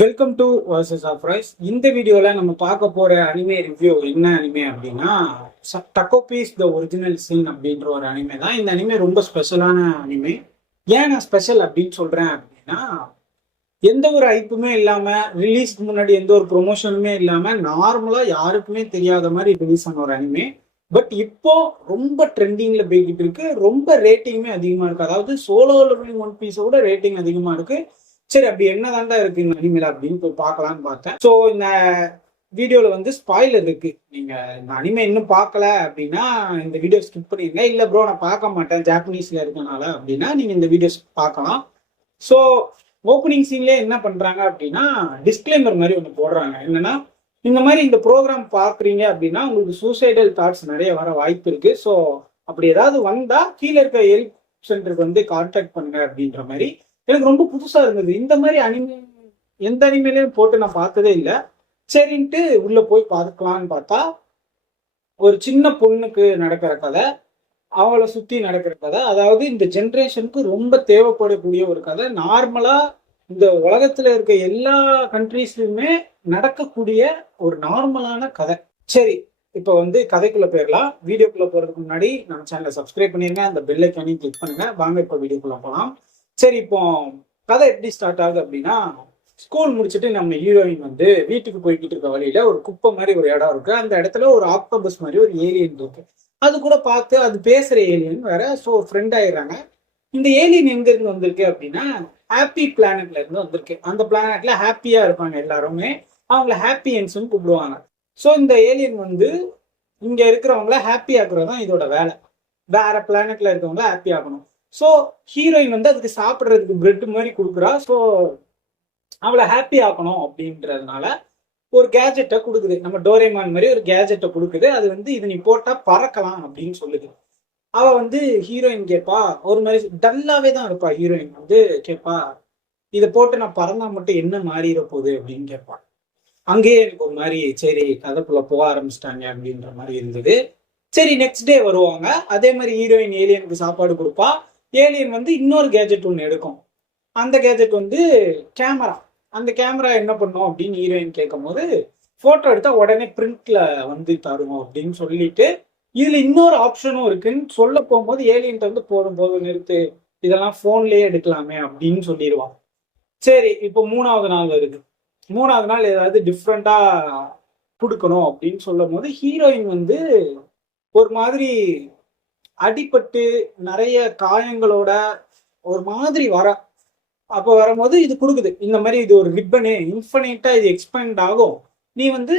Welcome to verses of rice. இந்த வீடியோவில் நம்ம பார்க்க போகிற அனிமே ரிவ்யூ என்ன அனிமே அப்படின்னா டக்கோபீஸ் த ஒரிஜினல் சின் அப்படின்ற ஒரு அனிமே தான். இந்த அனிமே ரொம்ப ஸ்பெஷலான அனிமே. ஏன் நான் ஸ்பெஷல் அப்படின்னு சொல்கிறேன் அப்படின்னா, எந்த ஒரு ஐப்புமே இல்லாமல், ரிலீஸ்க்கு முன்னாடி எந்த ஒரு ப்ரொமோஷனுமே இல்லாமல், நார்மலாக யாருக்குமே தெரியாத மாதிரி ரிலீஸ் ஆன ஒரு அனிமே. பட் இப்போ ரொம்ப ட்ரெண்டிங்கில் போய்கிட்டு இருக்கு. ரொம்ப ரேட்டிங்குமே அதிகமாக இருக்குது. அதாவது சோலோ லெவலிங் ஒன் பீஸோட ரேட்டிங் அதிகமாக இருக்குது. சரி, அப்படி என்னதான்டா இருக்கு இந்த அனிமேல அப்படின்னு போய் பார்க்கலான்னு பார்த்தேன். ஸோ இந்த வீடியோல வந்து ஸ்பாயிலர் இருக்கு. நீங்க இந்த அனிமே இன்னும் பார்க்கல அப்படின்னா இந்த வீடியோ ஸ்கிப் பண்ணிருங்க. இல்ல ப்ரோ நான் பார்க்க மாட்டேன் ஜாப்பனீஸ்ல இருக்கனால அப்படின்னா நீங்க இந்த வீடியோஸ் பார்க்கலாம். ஸோ ஓப்பனிங் சீன்லேயே என்ன பண்றாங்க அப்படின்னா டிஸ்க்ளைமர் மாதிரி ஒன்று போடுறாங்க. என்னன்னா, இந்த மாதிரி இந்த ப்ரோக்ராம் பார்க்குறீங்க அப்படின்னா உங்களுக்கு சூசைடல் தாட்ஸ் நிறைய வர வாய்ப்பு இருக்கு. ஸோ அப்படி ஏதாவது வந்தா கீழே இருக்க ஹெல்ப் சென்டருக்கு வந்து கான்டாக்ட் பண்ணுங்க அப்படின்ற மாதிரி. எனக்கு ரொம்ப புதுசா இருந்தது. இந்த மாதிரி அனிமே எந்த அனிமேலையும் போட்டு நான் பார்த்ததே இல்லை. சரின்ட்டு உள்ள போய் பார்க்கலான்னு பார்த்தா ஒரு சின்ன பொண்ணுக்கு நடக்கிற கதை, அவளை சுத்தி நடக்கிற கதை. அதாவது இந்த ஜென்ரேஷனுக்கு ரொம்ப தேவைப்படக்கூடிய ஒரு கதை. நார்மலா இந்த உலகத்துல இருக்க எல்லா கண்ட்ரீஸ்லயுமே நடக்கக்கூடிய ஒரு நார்மலான கதை. சரி, இப்ப வந்து கதைக்குள்ள போயிடலாம். வீடியோக்குள்ள போறதுக்கு முன்னாடி நம்ம சேனலை சப்ஸ்கிரைப் பண்ணிருங்க, அந்த பெல் ஐக்கானையும் கிளிக் பண்ணுங்க. வாங்க இப்ப வீடியோக்குள்ள போகலாம். சரி, இப்போ கதை எப்படி ஸ்டார்ட் ஆகுது அப்படின்னா, ஸ்கூல் முடிச்சுட்டு நம்ம ஹீரோயின் வந்து வீட்டுக்கு போய்கிட்டு இருக்க வழியில ஒரு குப்பை மாதிரி ஒரு இடம் இருக்கு. அந்த இடத்துல ஒரு ஆக்டோபஸ் மாதிரி ஒரு ஏலியன் இருக்கு. அது கூட பார்த்து அது பேசுற ஏலியன் வேற. ஸோ ஃப்ரெண்ட் ஆயிடுறாங்க. இந்த ஏலியன் எங்க இருந்து வந்திருக்கு அப்படின்னா ஹாப்பி பிளானட்ல இருந்து வந்திருக்கு. அந்த பிளானட்ல ஹாப்பியா இருப்பாங்க எல்லாருமே. அவங்கள ஹாப்பியன்ஸ்னு கூப்பிடுவாங்க. ஸோ இந்த ஏலியன் வந்து இங்க இருக்கிறவங்கள ஹாப்பி ஆக்குறது தான் இதோட வேலை. வேற பிளானட்ல இருக்கவங்கள ஹாப்பி ஆகணும். ஸோ ஹீரோயின் வந்து அதுக்கு சாப்பிட்றதுக்கு பிரெட் மாதிரி கொடுக்குறா. ஸோ அவளை ஹாப்பி ஆக்கணும் அப்படின்றதுனால ஒரு கேஜெட்டை கொடுக்குது. நம்ம டோரேமான் மாதிரி ஒரு கேஜெட்டை கொடுக்குது. அது வந்து இது நீ போட்டா பறக்கலாம் அப்படின்னு சொல்லுது. அவ வந்து ஹீரோயின் கேட்பா, ஒரு மாதிரி டல்லாவே தான் இருப்பா. ஹீரோயின் வந்து கேட்பா, இதை போட்டு நான் பறந்தா மட்டும் என்ன மாறிட போகுது அப்படின்னு கேட்பா. அங்கேயே எனக்கு ஒரு மாதிரி சரி கதைக்குள்ள போக ஆரம்பிச்சிட்டாங்க அப்படின்ற மாதிரி இருந்தது. சரி, நெக்ஸ்ட் டே வருவாங்க. அதே மாதிரி ஹீரோயின் ஏலியனுக்கு சாப்பாடு கொடுப்பா. ஏலியன் வந்து இன்னொரு கேஜெட் ஒன்று எடுக்கும். அந்த கேஜெட் வந்து கேமரா. அந்த கேமரா என்ன பண்ணும் அப்படின்னு ஹீரோயின் கேட்கும் போது, போட்டோ எடுத்தா உடனே பிரிண்ட்ல வந்து தரும் அப்படின்னு சொல்லிட்டு, இதுல இன்னொரு ஆப்ஷனும் இருக்குன்னு சொல்ல போகும்போது ஏலியன்ட்ட வந்து போதும் போதும் நிறுத்து, இதெல்லாம் போன்லயே எடுக்கலாமே அப்படின்னு சொல்லிடுவான். சரி, இப்போ 3வது நாள் வருது. 3வது நாள் ஏதாவது டிஃப்ரெண்டா கொடுக்கணும் அப்படின்னு சொல்லும் போது ஹீரோயின் வந்து ஒரு மாதிரி அடிபட்டு நிறைய காயங்களோட ஒரு மாதிரி வர. அப்போ வரும்போது இது கொடுக்குது. இந்த மாதிரி இது ஒரு ரிப்பனு, இன்ஃபினிட்டா இது எக்ஸ்பேண்ட் ஆகும். நீ வந்து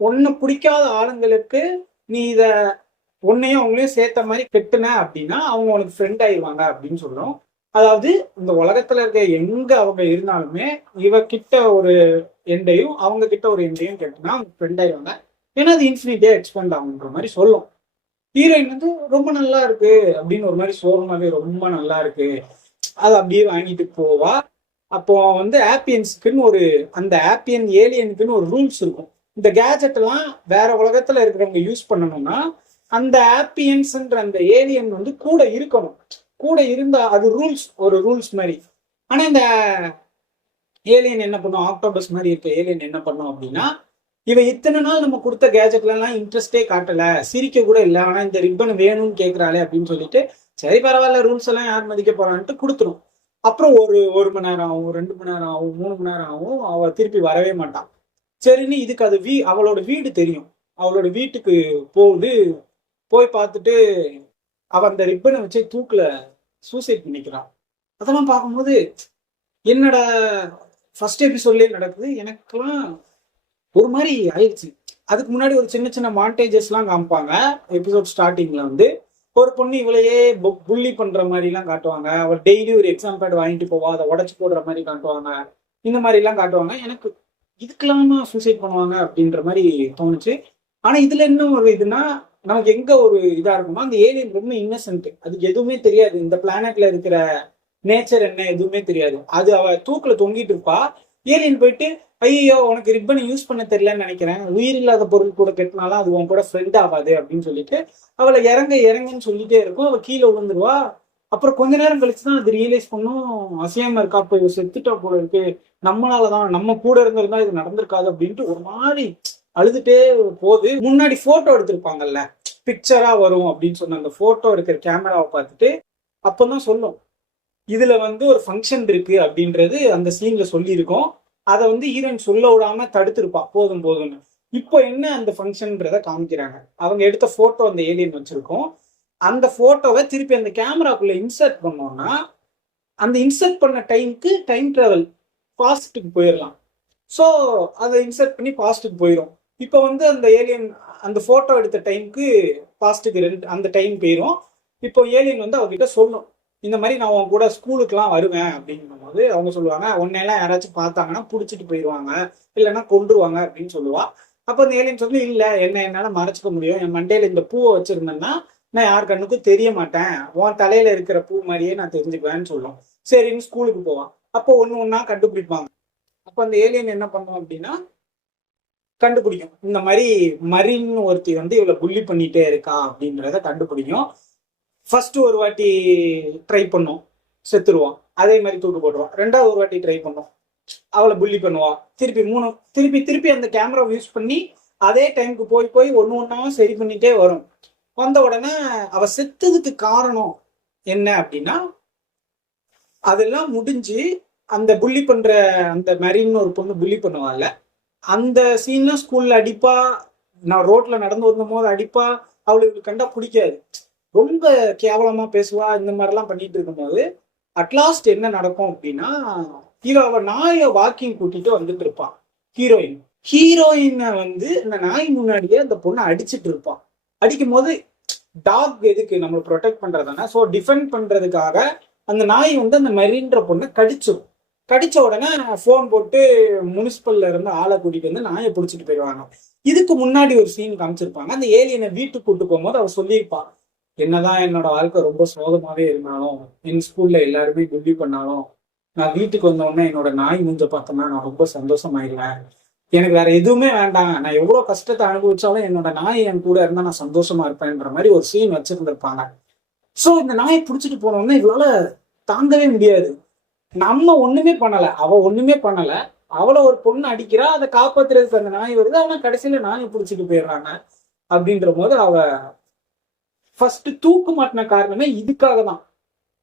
உன்னை பிடிக்காத ஆளுங்களுக்கு நீ இத உன்னையும் அவங்களையும் சேர்த்த மாதிரி கெட்டுன அப்படின்னா அவங்க உனக்கு ஃப்ரெண்ட் ஆயிடுவாங்க அப்படின்னு சொல்றோம். அதாவது இந்த உலகத்துல இருக்க எங்க அவங்க இருந்தாலுமே இவ கிட்ட ஒரு எண்டையும் அவங்க கிட்ட ஒரு எண்டையும் கெட்டுனா அவங்க ஃப்ரெண்ட் ஆயிடுவாங்க. ஏன்னா அது இன்ஃபினிட்டியா எக்ஸ்பேண்ட் ஆகுன்ற மாதிரி சொல்லும். ஹீரோயின் வந்து ரொம்ப நல்லா இருக்கு அப்படின்னு ஒரு மாதிரி சோகமாவே ரொம்ப நல்லா இருக்கு அது அப்படியே வாங்கிட்டு போவா. அப்போ வந்து ஆப்பியன்ஸுக்குன்னு ஒரு அந்த ஆப்பியன் ஏலியனுக்குன்னு ஒரு ரூல்ஸ் இருக்கும். இந்த கேஜெட் எல்லாம் வேற உலகத்துல இருக்கிறவங்க யூஸ் பண்ணணும்னா அந்த ஆப்பியன்ஸ்ன்ற அந்த ஏலியன் வந்து கூட இருக்கணும். கூட இருந்தா அது ரூல்ஸ், ஒரு ரூல்ஸ் மாதிரி. ஆனா இந்த ஏலியன் என்ன பண்ணும், ஆக்டோபஸ் மாதிரி இருக்க ஏலியன் என்ன பண்ணும் அப்படின்னா, இவ இத்தனை நாள் நம்ம கொடுத்த கேஜெட்ல எல்லாம் இன்ட்ரெஸ்டே காட்டல, சிரிக்க கூட இல்லை, ஆனா இந்த ரிப்பன் வேணும்னு கேட்கறாளே அப்படின்னு சொல்லிட்டு சரி பரவாயில்ல ரூல்ஸ் எல்லாம் யார் மதிக்க போறான்ட்டு கொடுத்துரும். அப்புறம் ஒரு மணி நேரம் ஆகும், 2 மணி நேரம் ஆகும், 3 மணி நேரம் ஆகும், அவ திருப்பி வரவே மாட்டான். சரின்னு இதுக்கு அது அவளோட வீடு தெரியும். அவளோட வீட்டுக்கு போகுது. போய் பார்த்துட்டு அவ அந்த ரிப்பனை வச்சு தூக்குல சூசைட் பண்ணிக்கிறான். அதெல்லாம் பார்க்கும்போது என்னோட ஃபர்ஸ்ட் எபிசோட்லயே நடக்குது. எனக்கெல்லாம் ஒரு மாதிரி ஆயிடுச்சு. அதுக்கு முன்னாடி ஒரு சின்ன சின்ன மாண்டேஜஸ் எல்லாம் காமிப்பாங்க. எபிசோட் ஸ்டார்டிங்ல வந்து ஒரு பொண்ணு இவளையே புள்ளி பண்ற மாதிரி எல்லாம் காட்டுவாங்க. அவள் டெய்லி ஒரு எக்ஸாம் பேட் வாங்கிட்டு போவா, அதை உடச்சு போடுற மாதிரி காட்டுவாங்க. இந்த மாதிரி எல்லாம் காட்டுவாங்க. எனக்கு இதுக்கெல்லாம் சூசைட் பண்ணுவாங்க அப்படின்ற மாதிரி தோணுச்சு. ஆனா இதுல என்ன ஒரு இதுனா, நமக்கு எங்க ஒரு இதா இருக்கும்னா அந்த ஏலியன் ரொம்ப இன்னசென்ட். அதுக்கு எதுவுமே தெரியாது, இந்த பிளானட்ல இருக்கிற நேச்சர் என்ன எதுவுமே தெரியாது. அது அவ தூக்குல தொங்கிட்டு இருப்பா. ஏலியன் போயிட்டு ஐயோ உனக்கு ரிப்பனை யூஸ் பண்ண தெரியலன்னு நினைக்கிறேன், உயிர் இல்லாத பொருள் கூட கெட்டினாலும் அது உன் கூட ஃப்ரெண்ட் ஆகாது அப்படின்னு சொல்லிட்டு அவளை இறங்குன்னு சொல்லிட்டே இருக்கும். அவள் கீழே விழுந்துருவா. அப்புறம் கொஞ்ச நேரம் கழிச்சுதான் அது ரியலைஸ் பண்ணும், அசையாம இருக்கா, அப்ப இவ செத்துட்டா போல இருக்கு, நம்மளாலதான், நம்ம கூட இருந்திருந்தா இது நடந்திருக்காது அப்படின்ட்டு ஒரு மாதிரி அழுதுட்டே போகுது. முன்னாடி போட்டோ எடுத்திருப்பாங்கல்ல, பிக்சரா வரும் அப்படின்னு சொன்ன அந்த போட்டோ எடுக்கிற கேமராவை பார்த்துட்டு அப்பதான் சொல்லும், இதுல வந்து ஒரு ஃபங்க்ஷன் இருக்கு அப்படின்றது அந்த சீன்ல சொல்லியிருக்கோம். அதை வந்து ஹீரோயின் சொல்ல விடாம தடுத்திருப்பா, போதும் போதும்னு. இப்போ என்ன அந்த ஃபங்க்ஷன்றத காமிக்கிறாங்க. அவங்க எடுத்த போட்டோ அந்த ஏலியன் வச்சிருக்கோம். அந்த போட்டோவை திருப்பி அந்த கேமராக்குள்ள இன்சர்ட் பண்ணோம்னா அந்த இன்சர்ட் பண்ண டைமுக்கு டைம் டிராவல் பாஸ்ட்டுக்கு போயிடலாம். ஸோ அதை இன்சர்ட் பண்ணி பாஸ்ட்டுக்கு போயிடும். இப்போ வந்து அந்த ஏலியன் அந்த போட்டோ எடுத்த டைமுக்கு பாஸ்ட்டுக்கு அந்த டைம் போயிடும். இப்போ ஏலியன் வந்து அவகிட்ட சொல்லும், இந்த மாதிரி நான் உன் கூட ஸ்கூலுக்குலாம் வருவேன் அப்படிங்கும் போது அவங்க சொல்லுவாங்க, உன்னையெல்லாம் யாராச்சும் பார்த்தாங்கன்னா பிடிச்சிட்டு போயிடுவாங்க, இல்லைன்னா கொண்டுருவாங்க அப்படின்னு சொல்லுவா. அப்போ அந்த ஏலியன் சொல்லி, இல்லை என்ன என்னால மறைச்சிக்க முடியும், என் மண்டையில இந்த பூவை வச்சிருந்தேன்னா நான் யார் கண்ணுக்கும் தெரிய மாட்டேன், உன் தலையில இருக்கிற பூ மாதிரியே நான் தெரிஞ்சுக்குவேன்னு சொல்லும். சரின்னு ஸ்கூலுக்கு போவான். அப்போ ஒன்று ஒன்றா கண்டுபிடிப்பாங்க. அப்போ அந்த ஏலியன் என்ன பண்ணுவோம் அப்படின்னா கண்டுபிடிக்கும், இந்த மாதிரி மரின் ஒருத்தி வந்து இவ்வளவு புள்ளி பண்ணிட்டே இருக்கா அப்படின்றத கண்டுபிடிக்கும். ஃபர்ஸ்ட் ஒரு வாட்டி ட்ரை பண்ணும், செத்துருவான், அதே மாதிரி தூக்கு போட்டுருவான். ரெண்டாவது ஒரு வாட்டி ட்ரை பண்ணும், அவளை புள்ளி பண்ணுவான். திருப்பி மூணு, திருப்பி திருப்பி அந்த கேமராவை யூஸ் பண்ணி அதே டைமுக்கு போய் போய் ஒன்று ஒன்றா சரி பண்ணிட்டே வரும். வந்த உடனே அவ செத்ததுக்கு காரணம் என்ன அப்படின்னா, அதெல்லாம் முடிஞ்சு அந்த புள்ளி பண்ற அந்த மரின்னு ஒரு பொண்ணு புள்ளி பண்ணுவாள்ல, அந்த சீன்லாம் ஸ்கூல்ல அடிப்பா, நான் ரோட்ல நடந்து வந்த போது அடிப்பா, அவளுக்கு கண்டா பிடிக்காது, ரொம்ப கேவலமா பேசுவா, இந்த மாதிரிலாம் பண்ணிட்டு இருக்கும்போது அட்லாஸ்ட் என்ன நடக்கும் அப்படின்னா, அவ நாயை வாக்கிங் கூட்டிட்டு வந்துட்டு இருப்பான் ஹீரோயின். ஹீரோயினை வந்து இந்த நாய் முன்னாடியே அந்த பொண்ணை அடிச்சுட்டு இருப்பான். அடிக்கும் போது டாக் எதுக்கு, நம்ம ப்ரொடெக்ட் பண்றதானே, ஸோ டிஃபெண்ட் பண்றதுக்காக அந்த நாய் வந்து அந்த மரின்ற பொண்ணை கடிச்சிடும். கடிச்ச உடனே ஃபோன் போட்டு முனிசிபல்ல இருந்து ஆளை கூட்டிட்டு வந்து நாயை பிடிச்சிட்டு போயிடுவாங்க. இதுக்கு முன்னாடி ஒரு சீன் காமிச்சிருப்பாங்க, அந்த ஏலியனை வீட்டுக்கு கூட்டு போகும்போது அவ சொல்லியிருப்பான், என்னதான் என்னோட வாழ்க்கை ரொம்ப சோகமாவே இருந்தாலும், என் ஸ்கூல்ல எல்லாருமே புள்ளி பண்ணாலும், நான் வீட்டுக்கு வந்த உடனே என்னோட நாய் மூஞ்ச பார்த்தோம்னா நான் ரொம்ப சந்தோஷமாயிருவேன், எனக்கு வேற எதுவுமே வேண்டாம், நான் எவ்வளவு கஷ்டத்தை அனுபவிச்சாலும் என்னோட நாய் என் கூட இருந்தா நான் சந்தோஷமா இருப்பேன்ற மாதிரி ஒரு சீன் வச்சிருந்திருப்பாங்க. சோ இந்த நாயை பிடிச்சிட்டு போனோம்னா இவளால தாங்கவே முடியாது. நம்ம ஒண்ணுமே பண்ணல, அவ ஒண்ணுமே பண்ணல, அவளை ஒரு பொண்ணு அடிக்கிறா, அதை காப்பாத்துறதுக்கு அந்த நாய் வருது, ஆனா கடைசியில நாயை பிடிச்சிட்டு போயிடுறாங்க. அப்படின்ற போது அவ ஃபர்ஸ்ட் தூக்கு மாட்டின காரணமே இதுக்காக தான்.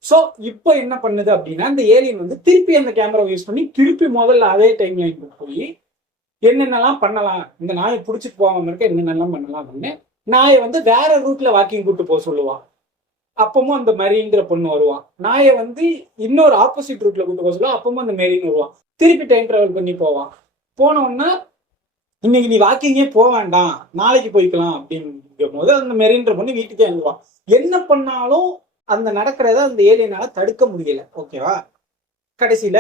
ஸோ இப்போ என்ன பண்ணுது அப்படின்னா, இந்த ஏலியன் வந்து திருப்பி அந்த கேமரா யூஸ் பண்ணி திருப்பி முதல்ல அதே டைம் லைனுக்கு போய் என்னென்னலாம் பண்ணலாம், இந்த நாயை பிடிச்சிட்டு போகாம இருக்க என்னென்னலாம் பண்ணலாம் அப்படின்னு நாயை வந்து வேற ரூட்ல வாக்கிங் கூட்டு போக சொல்லுவான். அப்பவும் அந்த மரின்ற பொண்ணு வருவான். நாயை வந்து இன்னொரு ஆப்போசிட் ரூட்ல கூட்டு போக சொல்லுவான். அப்பவும் அந்த மெரின்னு வருவான். திருப்பி டைம் டிராவல் பண்ணி போவான். போனோம்னா இன்னைக்கு நீ வாக்கிங்கே போக வேண்டாம், நாளைக்கு போய்க்கலாம் அப்படிங்கும் போது அந்த மெரின்ற பொண்ணு வீட்டுக்கே வந்துருவான். என்ன பண்ணாலும் அந்த நடக்கிறத அந்த ஏலியனால தடுக்க முடியல. ஓகேவா, கடைசியில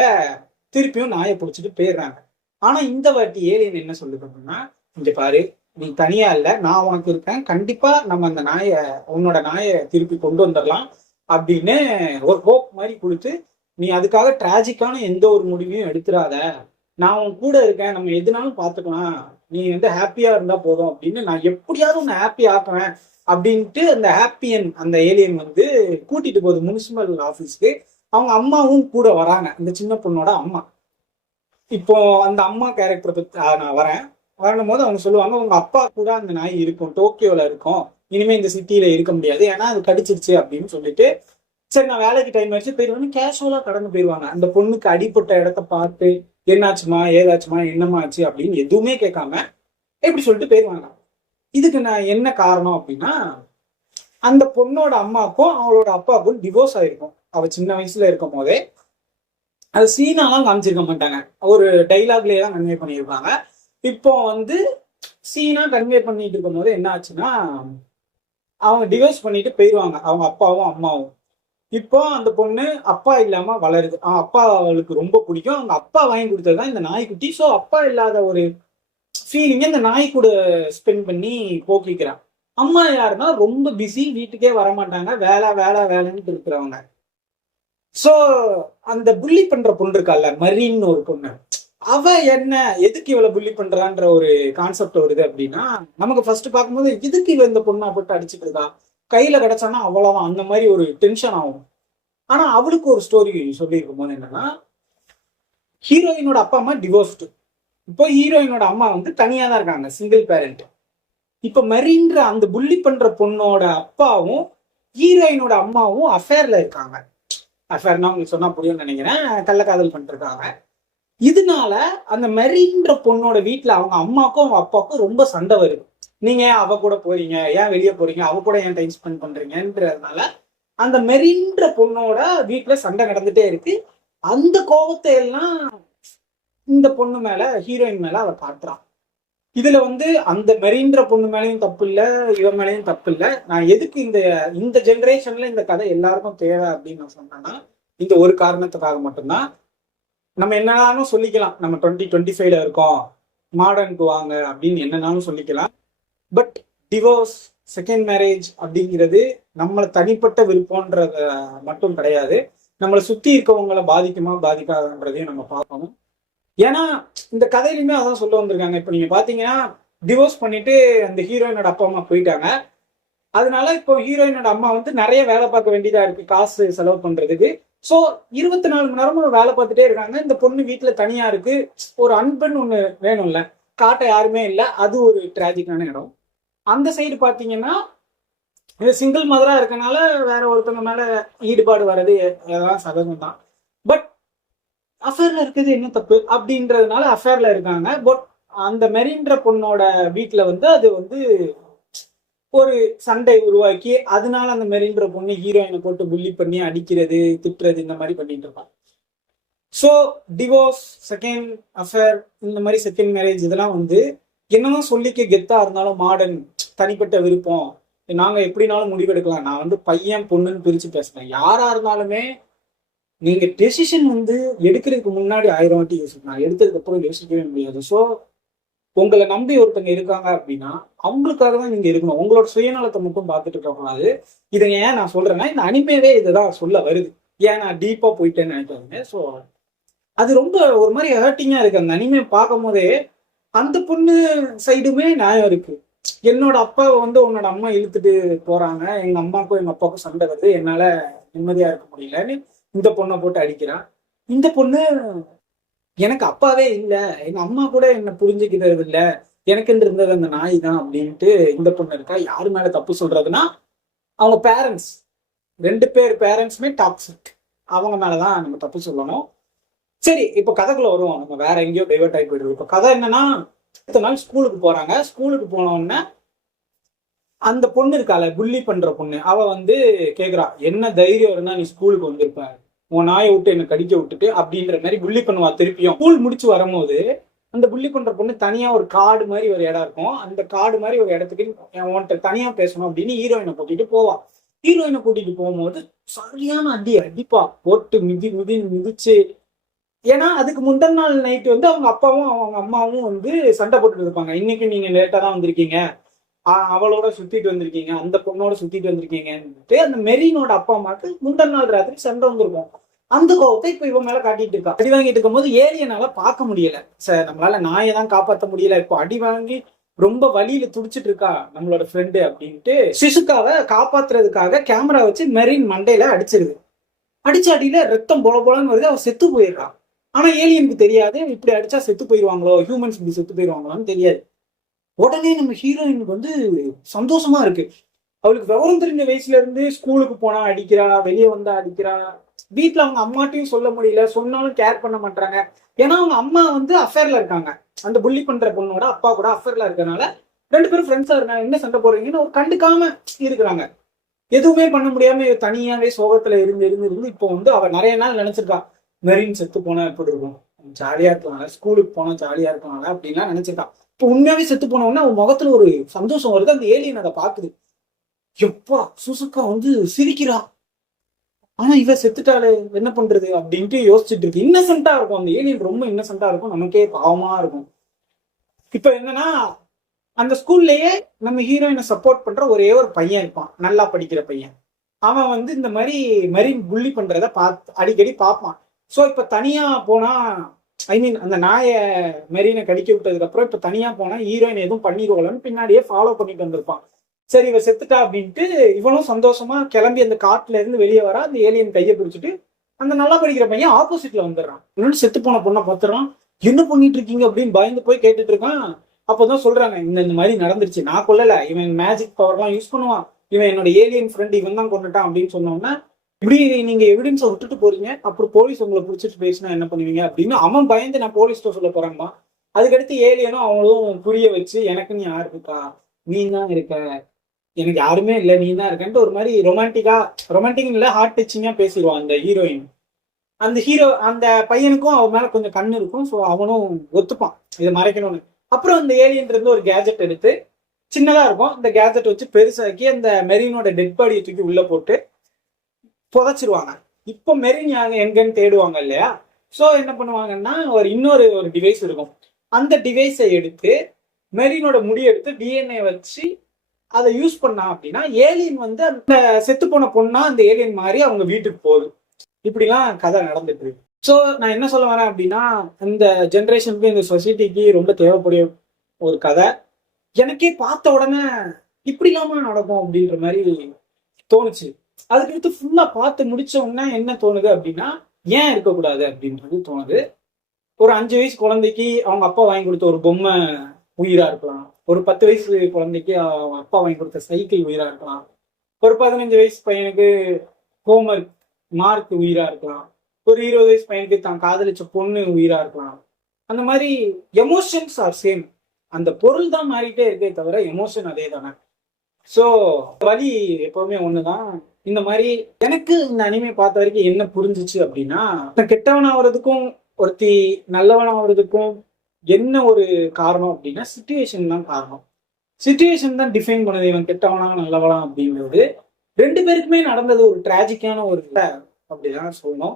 திருப்பியும் நாயை பிடிச்சிட்டு போயிடுறாங்க. ஆனா இந்த வாட்டி ஏலியன் என்ன சொல்லுது அப்படின்னா, இங்க பாரு, நீ தனியா இல்ல, நான் உனக்கு இருக்கேன், கண்டிப்பா நம்ம அந்த நாயை, உன்னோட நாயை திருப்பி கொண்டு வந்துடலாம் அப்படின்னு ஒரு ஹோப் மாதிரி கொடுத்து, நீ அதுக்காக டிராஜிக்கான எந்த ஒரு முடிவையும் எடுத்துடாத, நான் உன் கூட இருக்கேன், நம்ம எதுனாலும் பார்த்துக்கலாம், நீ வந்து ஹாப்பியா இருந்தா போதும் அப்படின்னு, நான் எப்படியாவது உன்னை ஹாப்பி ஆக்குவேன் அப்படின்ட்டு அந்த ஹாப்பியன் அந்த ஏலியன் வந்து கூட்டிட்டு போகுது முனிசிபல் ஆஃபீஸ்க்கு. அவங்க அம்மாவும் கூட வராங்க, இந்த சின்ன பொண்ணோட அம்மா. இப்போ அந்த அம்மா கேரக்டரை பத்தி நான் வரணும் போது அவங்க சொல்லுவாங்க, உங்க அப்பா கூட அந்த நாய் இருக்கும், டோக்கியோல இருக்கும், இனிமே இந்த சிட்டியில இருக்க முடியாது, ஏன்னா அது கடிச்சிருச்சு அப்படின்னு சொல்லிட்டு, சரி நான் வேலைக்கு டைம் ஆயிடுச்சு போயிருவாங்க, கேஷுவலா கடந்து போயிருவாங்க. அந்த பொண்ணுக்கு அடிப்பட்ட இடத்த பார்த்து என்னாச்சுமா ஏதாச்சுமா என்னமா ஆச்சு அப்படின்னு எதுவுமே கேட்காம எப்படி சொல்லிட்டு போயிருவாங்க. இதுக்கு நான் என்ன காரணம் அப்படின்னா, அந்த பொண்ணோட அம்மாக்கும் அவளோட அப்பாவுக்கும் டிவோர்ஸ் ஆயிருக்கும். அவ சின்ன வயசுல இருக்கும் போதே, அது சீனாலாம் காமிச்சிருக்க மாட்டாங்க, ஒரு டைலாக்லயே தான் கன்வே பண்ணியிருப்பாங்க. இப்போ வந்து சீனா கன்வே பண்ணிட்டு இருக்கும் போது என்ன ஆச்சுன்னா, அவங்க டிவோர்ஸ் பண்ணிட்டு போயிடுவாங்க, அவங்க அப்பாவும் அம்மாவும். இப்போ அந்த பொண்ணு அப்பா இல்லாம வளருது. அப்பா அவளுக்கு ரொம்ப பிடிக்கும், அவங்க அப்பா வாங்கி கொடுத்ததுதான் இந்த நாய்க்குட்டி. ஸோ அப்பா இல்லாத ஒரு ஃபீலிங்க இந்த நாய் கூட ஸ்பெண்ட் பண்ணி போக்கிக்கிறான். அம்மா யாருன்னா ரொம்ப பிஸி, வீட்டுக்கே வரமாட்டாங்க, வேலை வேலை வேலைன்னு இருக்கிறவங்க. ஸோ அந்த புள்ளி பண்ற பொண்ணு இருக்கால, மரின்னு ஒரு பொண்ணு, அவ என்ன எதுக்கு இவளை புள்ளி பண்றான்ற ஒரு கான்செப்ட் வருது அப்படின்னா, நமக்கு ஃபர்ஸ்ட் பார்க்கும்போது எதுக்கு இவ இந்த பொண்ணா போட்டு அடிச்சுட்டு இருக்கா, கையில கிடைச்சானா அவ்வளவுதான், அந்த மாதிரி ஒரு டென்ஷன் ஆகும். ஆனா அவளுக்கு ஒரு ஸ்டோரி சொல்லியிருக்கும் போது என்னன்னா, ஹீரோயினோட அப்பா அம்மா டிவோர்ஸ்டு. இப்போ ஹீரோயினோட அம்மா வந்து தனியா தான் இருக்காங்க, சிங்கிள் பேரண்ட். இப்ப மெரின்ற அந்த புள்ளி பண்ற பொண்ணோட அப்பாவும் ஹீரோயினோட அம்மாவும் அஃபேர்ல இருக்காங்க. அஃபேர்னா உங்களுக்கு சொன்னா புரியும்னு நினைக்கிறேன். கள்ளக்காதல் பண்ணிட்டு இருக்காங்க. இதனால அந்த மெரின்ற பொண்ணோட வீட்டுல அவங்க அம்மாக்கும் அவங்க அப்பாவுக்கும் ரொம்ப சண்டை வருது. நீங்க ஏன் அவ கூட போறீங்க, ஏன் வெளியே போறீங்க, அவ கூட ஏன் டைம் ஸ்பெண்ட் பண்றீங்கன்றதுனால அந்த மெரின்ற பொண்ணோட வீட்டுல சண்டை நடந்துட்டே இருக்கு. அந்த கோபத்தை எல்லாம் இந்த பொண்ணு மேல, ஹீரோயின் மேல அவ காட்டுறான். இதுல வந்து அந்த மெரின்ற பொண்ணு மேலேயும் தப்பு இல்ல, இவன் மேலேயும் தப்பு இல்ல. நான் எதுக்கு இந்த இந்த ஜெனரேஷன்ல இந்த கதை எல்லாருக்கும் தேவை அப்படின்னு நான் சொன்னேன்னா, இந்த ஒரு காரணத்துக்காக மட்டும்தான். நம்ம என்னன்னாலும் சொல்லிக்கலாம், நம்ம 2025ல இருக்கோம், மாடர்னுக்கு வாங்க அப்படின்னு என்னன்னாலும் சொல்லிக்கலாம். பட் டிவோர்ஸ், செகண்ட் மேரேஜ் அப்படிங்கிறது நம்மளை தனிப்பட்ட விருப்பம்ன்றத மட்டும் கிடையாது. நம்மளை சுத்தி இருக்கவங்களை பாதிக்குமா பாதிக்காதுன்றதையும் நம்ம பார்க்கணும். ஏன்னா இந்த கதையிலுமே அதான் சொல்ல வந்திருக்காங்க. இப்ப நீங்க பாத்தீங்கன்னா, டிவோர்ஸ் பண்ணிட்டு அந்த ஹீரோயினோட அப்பா அம்மா போயிட்டாங்க. அதனால இப்போ ஹீரோயினோட அம்மா வந்து நிறைய வேலை பார்க்க வேண்டியதா இருக்கு, காசு செலவு பண்றதுக்கு. ஸோ 24 மணி நேரமும் வேலை பார்த்துட்டே இருக்காங்க. இந்த பொண்ணு வீட்டுல தனியா இருக்கு. ஒரு அன்பன் ஒண்ணு வேணும்ல, காட்ட யாருமே இல்லை. அது ஒரு டிராஜிக்கான இடம். அந்த சைடு பாத்தீங்கன்னா, இது சிங்கிள் மதரா இருக்கனால வேற ஒருத்தவங்க மேல ஈடுபாடு வர்றது அதெல்லாம் சகஜம் தான். பட் அஃபேர்ல இருக்குது என்ன தப்பு அப்படின்றதுனால அஃபேர்ல இருக்காங்க. பட் அந்த மெரின்ற பொண்ணோட வீட்டுல வந்து அது வந்து ஒரு சண்டை உருவாக்கி, அதனால அந்த மெரின்ற பொண்ணு ஹீரோயினை போட்டு புள்ளி பண்ணி அடிக்கிறது, திட்டுறது, இந்த மாதிரி பண்ணிட்டு இருப்பாங்க. ஸோ டிவோர்ஸ், செகண்ட் அஃபேர், இந்த மாதிரி செகண்ட் மேரேஜ் இதெல்லாம் வந்து என்னதான் சொல்லிக்க கெத்தா இருந்தாலும் மாடர்ன், தனிப்பட்ட விருப்பம், நாங்க எப்படினாலும் முடிவெடுக்கலாம். நான் வந்து பையன் பொண்ணுன்னு பிரிச்சு பேசுறேன். யாரா இருந்தாலுமே நீங்க டெசிஷன் வந்து எடுக்கிறதுக்கு முன்னாடி 1000 வாட்டி யோசிக்கலாம், எடுத்ததுக்கு அப்புறம் யோசிக்கவே முடியாது. ஸோ உங்களை நம்பி ஒருத்தங்க இருக்காங்க அப்படின்னா அவங்களுக்காக தான் நீங்க இருக்கணும். உங்களோட சுயநலத்தை மட்டும் பார்த்துட்டு இருக்கக்கூடாது. இதை ஏன் நான் சொல்றேன்னா, இந்த அனிமேவே இதுதான் சொல்ல வருது. ஏன் நான் டீப்பா போயிட்டேன்னு நினைக்காதீங்க. ஸோ அது ரொம்ப ஒரு மாதிரி ஹர்ட்டிங்கா இருக்கு. அந்த அனிமே பார்க்கும் போதே அந்த பொண்ணு சைடுமே நியாயம் இருக்கு. என்னோட அப்பா வந்து உன்னோட அம்மா இழுத்துட்டு போறாங்க, எங்க அம்மாவுக்கும் எங்க அப்பாவுக்கும் சண்டை வருது, என்னால நிம்மதியா இருக்க முடியலன்னு இந்த பொண்ணை போட்டு அடிக்கிறான். இந்த பொண்ணு எனக்கு அப்பாவே இல்லை, எங்க அம்மா கூட என்ன புரிஞ்சுக்கிறது இல்லை, எனக்குன்னு இருந்தது அந்த நாய் தான் அப்படின்ட்டு இந்த பொண்ணு இருக்கா. யாரு மேல தப்பு சொல்றதுன்னா அவங்க பேரண்ட்ஸ், 2 பேர் பேரண்ட்ஸுமே டாக்ஸிக். அவங்க மேலதான் நம்ம தப்பு சொல்லணும். சரி, இப்போ கதைக்குள்ள வருவோம். நம்ம வேற எங்கேயோ டைவர்ட் ஆகி போயிடுவோம். இப்போ கதை என்னன்னா, அடுத்த நாள் ஸ்கூலுக்கு போறாங்க. ஸ்கூலுக்கு போன உடனே அந்த பொண்ணு இருக்கால, புள்ளி பண்ற பொண்ணு, அவ வந்து கேக்குறா, என்ன தைரியம் இருந்தா நீ ஸ்கூலுக்கு வந்திருப்ப, உன் நாயை விட்டு என்ன கடிக்க விட்டுட்டு அப்படின்ற மாதிரி புள்ளி பண்ணுவா. திருப்பியும் ஸ்கூல் முடிச்சு வரும்போது அந்த புள்ளி பண்ற பொண்ணு தனியா ஒரு காடு மாதிரி ஒரு இடம் இருக்கும். அந்த காடு மாதிரி ஒரு இடத்துக்கு உன்கிட்ட தனியா பேசணும் அப்படின்னு ஹீரோயினை கூட்டிட்டு போவா. ஹீரோயினை கூட்டிட்டு போகும்போது சரியான அடிப்பா போட்டு மிதிச்சு. ஏன்னா அதுக்கு முந்தின நாள் நைட்டு வந்து அவங்க அப்பாவும் அவங்க அம்மாவும் வந்து சண்டை போட்டுட்டு இருப்பாங்க. இன்னைக்கு நீங்க லேட்டா தான் வந்திருக்கீங்க, அவளோட சுத்திட்டு வந்திருக்கீங்க, அந்த பொண்ணோட சுத்திட்டு வந்திருக்கீங்கன்ட்டு அந்த மெரினோட அப்பா அம்மாக்கு முந்தின நாள் ராத்திரி சண்டை வந்திருக்கும். அந்த கோபத்தை இப்ப இவன் மேல காட்டிட்டு இருக்கா. அடி வாங்கிட்டு இருக்கும் போது ஏலியனால பார்க்க முடியல. சார், நம்மளால நாயை தான் காப்பாற்ற முடியல, இப்போ அடி வாங்கி ரொம்ப வலியில துடிச்சிட்டு இருக்கா நம்மளோட ஃப்ரெண்டு அப்படின்ட்டு சிசுக்காவை காப்பாத்துறதுக்காக கேமரா வச்சு மெரின் மண்டையில அடிச்சிருது. அடிச்ச அடியில ரத்தம் போல போலன்னு வருது. அவ செத்து போயிருக்கான். ஆனா ஏலியனுக்கு தெரியாது, இப்படி அடிச்சா செத்து போயிருவாங்களோ, ஹியூமன்ஸ் இப்படி செத்து போயிருவாங்களோன்னு தெரியாது. உடனே நம்ம ஹீரோயினுக்கு வந்து சந்தோஷமா இருக்கு. அவளுக்கு விவரம் தெரிஞ்ச வயசுல இருந்து ஸ்கூலுக்கு போனா அடிக்கிறா, வெளியே வந்தா அடிக்கிறா. வீட்டுல அவங்க அம்மாட்டையும் சொல்ல முடியல, சொன்னாலும் கேர் பண்ண மாட்டாங்க. ஏன்னா அவங்க அம்மா வந்து அஃபேர்ல இருக்காங்க. அந்த புள்ளி பண்ற பொண்ணோட அப்பா கூட அஃபேர்ல இருக்கனால 2 பேரும் ஃப்ரெண்ட்ஸா இருக்காங்க. என்ன சண்டை போடுறீங்கன்னு ஒரு கண்டுக்காம இருக்கிறாங்க. எதுவுமே பண்ண முடியாம தனியாவே சோகத்துல இருந்து இப்போ வந்து அவ நிறைய நாள் நினைச்சிருக்கா, மெரின் செத்து போனா எப்படி இருக்கும், ஜாலியா இருக்கனால, ஸ்கூலுக்கு போனா ஜாலியா இருக்கனால அப்படின்லாம் நினைச்சிருக்கா. இப்போ உண்மையாவே செத்து போன உடனே அவன் முகத்துல ஒரு சந்தோஷம் வருது. அந்த ஏலியன் அதை பாக்குது. எப்பா சுசுக்கா வந்து சிரிக்கிறா, ஆனா இவ செத்துட்டாலே என்ன பண்றது அப்படின்ட்டு யோசிச்சுட்டு இருக்கு. இன்னசென்ட்டா இருக்கும் அந்த ஏலியன், ரொம்ப இன்னசென்ட்டா இருக்கும், நமக்கே பாவமா இருக்கும். இப்ப என்னன்னா, அந்த ஸ்கூல்லயே நம்ம ஹீரோயினை சப்போர்ட் பண்ற ஒரே ஒரு பையன் இருப்பான், நல்லா படிக்கிற பையன். அவன் வந்து இந்த மாதிரி மெரின் புள்ளி பண்றத அடிக்கடி பார்ப்பான். ஸோ இப்ப தனியா போனா, ஐ மீன் அந்த நாயை மெரினை கடிக்க விட்டதுக்கு அப்புறம் இப்ப தனியா போனா ஹீரோயின் எதுவும் பண்ணிடுவாங்கன்னு பின்னாடியே ஃபாலோ பண்ணிட்டு வந்திருப்பான். சரி இவ செத்துட்டா அப்படின்ட்டு இவனும் சந்தோஷமா கிளம்பி அந்த காட்டுல இருந்து வெளியே வர அந்த ஏலியன் கையை பிடிச்சிட்டு அந்த நல்லா படிக்கிற பையன் ஆப்போசிட்ல வந்துடுறான். இன்னொன்று செத்து போன பொண்ணை பார்த்துறான். என்ன பண்ணிட்டு இருக்கீங்க அப்படின்னு பயந்து போய் கேட்டுட்டு இருக்கான். அப்பதான் சொல்றாங்க இந்த மாதிரி நடந்துருச்சு, நான் கொல்லல, இவன் மேஜிக் பவர் எல்லாம் யூஸ் பண்ணுவான், இவன் என்னோட ஏலியன் ஃப்ரெண்ட், இவன் தான் கொண்டுட்டான் அப்படின்னு சொன்னோம்னா இப்படி நீங்க எவிடன்ஸை விட்டுட்டு போறீங்க, அப்புறம் போலீஸ் உங்களை பிடிச்சிட்டு பேசினா என்ன பண்ணுவீங்க அப்படின்னு அவன் பயந்து நான் போலீஸ்ல சொல்ல போறான்பா. அதுக்கடுத்து ஏலியனும் அவங்களும் புரிய வச்சு எனக்குன்னு யாரு இருக்கா, நீ தான் இருக்க, எனக்கு யாருமே இல்லை, நீ தான் இருக்கன்ட்டு ஒரு மாதிரி ரொமான்டிக் இல்ல ஹார்ட் டச்சிங்கா பேசிடுவான் அந்த ஹீரோயின். அந்த ஹீரோ அந்த பையனுக்கும் அவன் மேல கொஞ்சம் கண்ணு இருக்கும். ஸோ அவனும் ஒத்துப்பான் இதை மறைக்கணும்னு. அப்புறம் அந்த ஏலியன் இருந்து ஒரு கேஜெட் எடுத்து சின்னதா இருக்கும், இந்த கேஜெட் வச்சு பெருசாக்கி அந்த மெரினோட டெட் பாடியை தூக்கி உள்ள போட்டு புதைச்சிருவாங்க. இப்போ மெரின் எங்கன்னு தேடுவாங்க இல்லையா? ஸோ என்ன பண்ணுவாங்கன்னா இன்னொரு டிவைஸ் இருக்கும், அந்த டிவைஸை எடுத்து மெரினோட முடி எடுத்து டிஎன்ஏ வச்சு அதை யூஸ் பண்ணா அப்படின்னா ஏலியன் வந்து அந்த செத்து போன பொண்ணா அந்த ஏலியன் மாதிரி அவங்க வீட்டுக்கு போகுது. இப்படிலாம் கதை நடந்துட்டு இருக்கு. ஸோ நான் என்ன சொல்ல வரேன் அப்படின்னா இந்த ஜென்ரேஷனுக்கு இந்த சொசைட்டிக்கு ரொம்ப தேவைப்படிய ஒரு கதை. எனக்கே பார்த்த உடனே இப்படி இல்லாம நடக்கும் அப்படின்ற மாதிரி தோணுச்சு. அதுக்கடுத்து ஃபுல்லா பார்த்து முடிச்ச உடனே என்ன தோணுது அப்படின்னா ஏன் இருக்கக்கூடாது அப்படின்றது தோணுது. ஒரு 5 வயசு குழந்தைக்கு அவங்க அப்பா வாங்கி கொடுத்த ஒரு பொம்மை உயிரா இருக்கலாம், ஒரு 10 வயசு குழந்தைக்கு அவங்க அப்பா வாங்கி கொடுத்த சைக்கிள் உயிரா இருக்கலாம், ஒரு 15 வயசு பையனுக்கு ஹோம்ஒர்க் மார்க் உயிரா இருக்கலாம், ஒரு 20 வயசு பையனுக்கு தான் காதலிச்ச பொண்ணு உயிரா இருக்கலாம். அந்த மாதிரி எமோஷன்ஸ் ஆர் சேம், அந்த பொருள் தான் மாறிட்டே இருக்கே தவிர எமோஷன் அதே தானே. ஸோ வழி எப்பவுமே ஒண்ணுதான். இந்த மாதிரி எனக்கு இந்த அனிமே பார்த்த வரைக்கும் என்ன புரிஞ்சிச்சு அப்படின்னா கெட்டவன் ஆகுறதுக்கும் ஒருத்தி நல்லவன் ஆகுறதுக்கும் என்ன ஒரு காரணம் அப்படின்னா சிச்சுவேஷன் தான் காரணம். சிச்சுவேஷன் தான் டிஃபைன் பண்ணுது இவன் கெட்டவனா நல்லவனா அப்படிங்கிறது. 2 பேருக்குமே நடந்தது ஒரு டிராஜிக்கான ஒரு அப்படிதான் சொல்லணும்.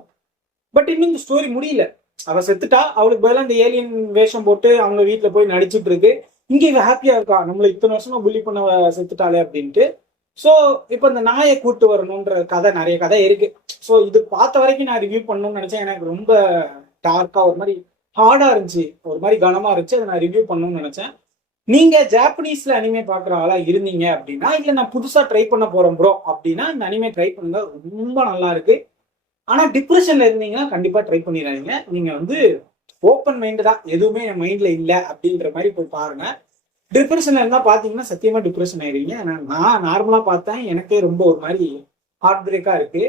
பட் இன்னும் இந்த ஸ்டோரி முடியல. அவ செத்துட்டா, அவளுக்கு பதிலாக அந்த ஏலியன் வேஷம் போட்டு அவங்க வீட்டுல போய் நடிச்சுட்டு இருக்கு. இங்க இவ ஹாப்பியா இருக்கா, நம்மள இத்தனை வருஷமா புள்ளி பண்ண செத்துட்டாலே அப்படின்ட்டு. ஸோ இப்போ இந்த நாயை கூட்டு வரணுன்ற கதை நிறைய கதை இருக்கு. ஸோ இது பார்த்த வரைக்கும் நான் ரிவ்யூ பண்ணணும்னு நினைச்சேன். எனக்கு ரொம்ப டார்க்கா ஒரு மாதிரி ஹார்டா இருந்துச்சு, ஒரு மாதிரி கனமா இருந்துச்சு. அதை நான் ரிவ்யூ பண்ணணும்னு நினைச்சேன். நீங்க ஜாப்பனீஸ்ல அனிமே பாக்குற ஆளா இருந்தீங்க அப்படின்னா, இல்ல நான் புதுசா ட்ரை பண்ண போறேன் ப்ரோ அப்படின்னா இந்த அனிமே ட்ரை பண்ணுங்க, ரொம்ப நல்லா இருக்கு. ஆனா டிப்ரெஷன்ல இருந்தீங்கன்னா கண்டிப்பா ட்ரை பண்ணிடாதீங்க. நீங்க வந்து ஓப்பன் மைண்டு தான், எதுவுமே என் மைண்ட்ல இல்ல அப்படின்ற மாதிரி போய் பாருங்க. டிப்ரெஷன்ல இருந்தா பாத்தீங்கன்னா சத்தியமா டிப்ரெஷன் ஆயிடுவீங்க. நான் நார்மலா பார்த்தேன், எனக்கே ரொம்ப ஒரு மாதிரி ஹார்ட் பிரேக்கா இருக்கு.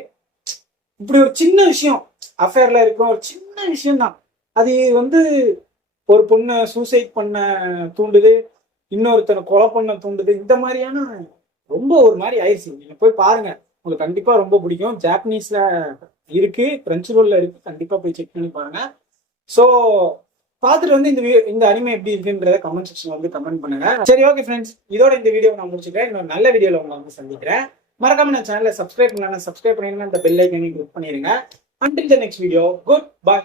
இப்படி ஒரு சின்ன விஷயம், அஃபேர்ல இருக்கும் ஒரு சின்ன விஷயம் தான், அது வந்து ஒரு பொண்ணை சூசைட் பண்ண தூண்டுது, இன்னொருத்தனை கொலை பண்ண தூண்டுது. இந்த மாதிரியான ரொம்ப ஒரு மாதிரி ஆயிடுச்சு. நீங்க போய் பாருங்க, உங்களுக்கு கண்டிப்பா ரொம்ப பிடிக்கும். ஜாப்பனீஸ்ல இருக்கு, பிரெஞ்சு ரோல்ல இருக்கு, கண்டிப்பா போய் செக் பண்ணி பாருங்க. ஸோ பார்த்துட்டு வந்து இந்த அனிமே எப்படி இருக்குன்றத கமெண்ட் செக்ஷன் வந்து கமெண்ட் பண்ணுங்க. சரி, ஓகே ஃப்ரெண்ட்ஸ், இதோட இந்த வீடியோ நான் முடிச்சுக்கிறேன். இன்னொரு நல்ல வீடியோல உங்களை வந்து சந்திக்கிறேன். மறக்காம நான் சேனலை சப்ஸ்கிரைப் பண்ணலாம், சப்ஸ்கிரைப் பண்ணிருங்க, அந்த பெல் ஐக்கனையும் கிளிக் பண்ணிருங்க. Until the next video, goodbye.